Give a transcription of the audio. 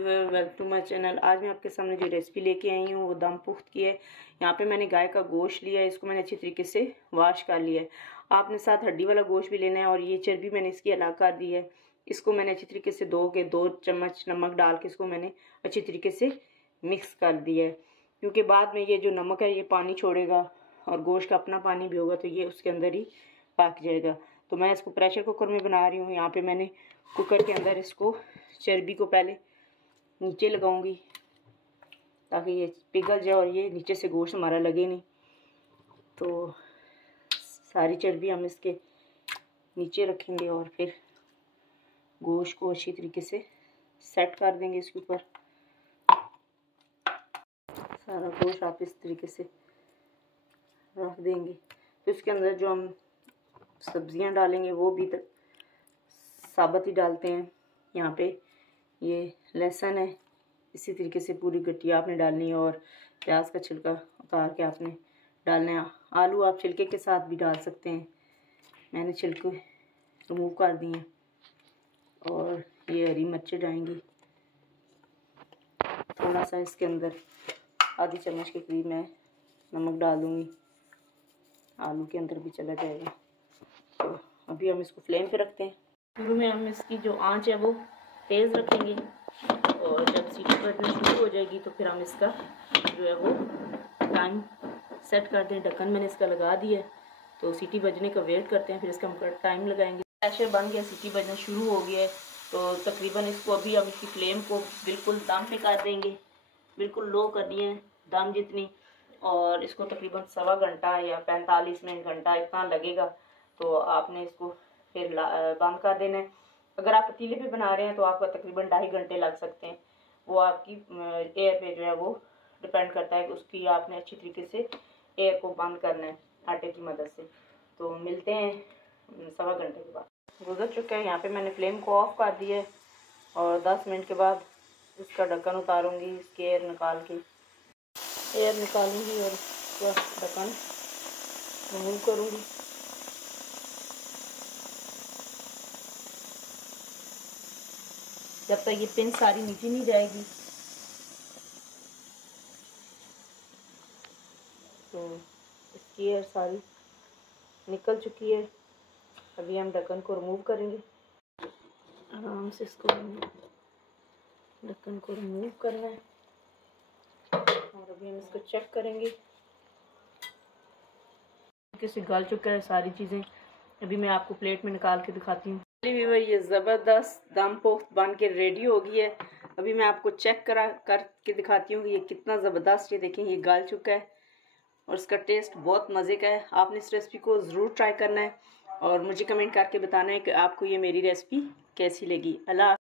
Viewer, welcome to my channel. आज मैं आपके सामने जो रेसिपी लेके आई हूँ वो दम पुख्त की है। यहाँ पे मैंने गाय का गोश्त लिया है, इसको मैंने अच्छी तरीके से वॉश कर लिया है। आपने साथ हड्डी वाला गोश्त भी लेना है और ये चर्बी मैंने इसकी अलग कर दी है। इसको मैंने अच्छी तरीके से 2 चम्मच नमक डाल के इसको मैंने अच्छी तरीके से मिक्स कर दिया है, क्योंकि बाद में ये जो नमक है ये पानी छोड़ेगा और गोश्त का अपना पानी भी होगा तो ये उसके अंदर ही पक जाएगा। तो मैं इसको प्रेशर कुकर में बना रही हूँ। यहाँ पे मैंने कुकर के अंदर इसको चर्बी को पहले नीचे लगाऊंगी ताकि ये पिघल जाए और ये नीचे से गोश्त हमारा लगे नहीं। तो सारी चर्बी हम इसके नीचे रखेंगे और फिर गोश्त को अच्छी तरीके से सेट कर देंगे इसके ऊपर। सारा गोश्त आप इस तरीके से रख देंगे। तो इसके अंदर जो हम सब्जियां डालेंगे वो भी साबुत ही डालते हैं। यहाँ पे ये लहसुन है, इसी तरीके से पूरी गट्टी आपने डालनी है और प्याज का छिलका उतार के आपने डालना है। आलू आप छिलके के साथ भी डाल सकते हैं, मैंने छिलके रिमूव कर दिए हैं। और ये हरी मिर्चें डालेंगी, थोड़ा सा इसके अंदर आधी चम्मच के करीब मैं नमक डाल दूँगी, आलू के अंदर भी चला जाएगा। तो अभी हम इसको फ्लेम पे रखते हैं। शुरू में हम इसकी जो आंच है वो तेज़ रखेंगे और जब सीटी बजना शुरू हो जाएगी तो फिर हम इसका जो है वो टाइम सेट कर दें। ढक्कन मैंने इसका लगा दिया है, तो सीटी बजने का वेट करते हैं, फिर इसका हम टाइम लगाएंगे। प्रेशर बन गया, सीटी बजना शुरू हो गया है, तो तकरीबन इसको अभी हम इसकी फ्लेम को बिल्कुल दम पे कर देंगे। बिल्कुल लो करनी है दम जितनी, और इसको तकरीबन 1.25 घंटा या 45 मिनट घंटा इतना लगेगा। तो आपने इसको फिर बंद कर देना है। अगर आप पतीले पे बना रहे हैं तो आपका तकरीबन 2.5 घंटे लग सकते हैं। वो आपकी एयर पे जो है वो डिपेंड करता है कि उसकी आपने अच्छी तरीके से एयर को बंद करना है आटे की मदद से। तो मिलते हैं 1.25 घंटे के बाद। गुजर चुका है, यहाँ पे मैंने फ्लेम को ऑफ कर दिया है और 10 मिनट के बाद इसका ढक्कन उतारूँगी, इसकी एयर निकालूँगी और इसका ढक्कन रिमूव करूँगी। जब तक ये पिन सारी नीचे नहीं जाएगी। तो इसकी एयर सारी निकल चुकी है। अभी हम ढक्कन को रिमूव करेंगे। आराम से इसको ढक्कन को रिमूव करना है और अभी हम इसको चेक करेंगे। कैसे गल चुका है सारी चीज़ें। अभी मैं आपको प्लेट में निकाल के दिखाती हूँ। ये ज़बरदस्त दम पुख्त बन के रेडी हो गई है। अभी मैं आपको चेक करके दिखाती हूँ कि ये कितना ज़बरदस्त, ये देखें ये गल चुका है और इसका टेस्ट बहुत मज़े का है। आपने इस रेसिपी को ज़रूर ट्राई करना है और मुझे कमेंट करके बताना है कि आपको ये मेरी रेसिपी कैसी लगी। अल्लाह।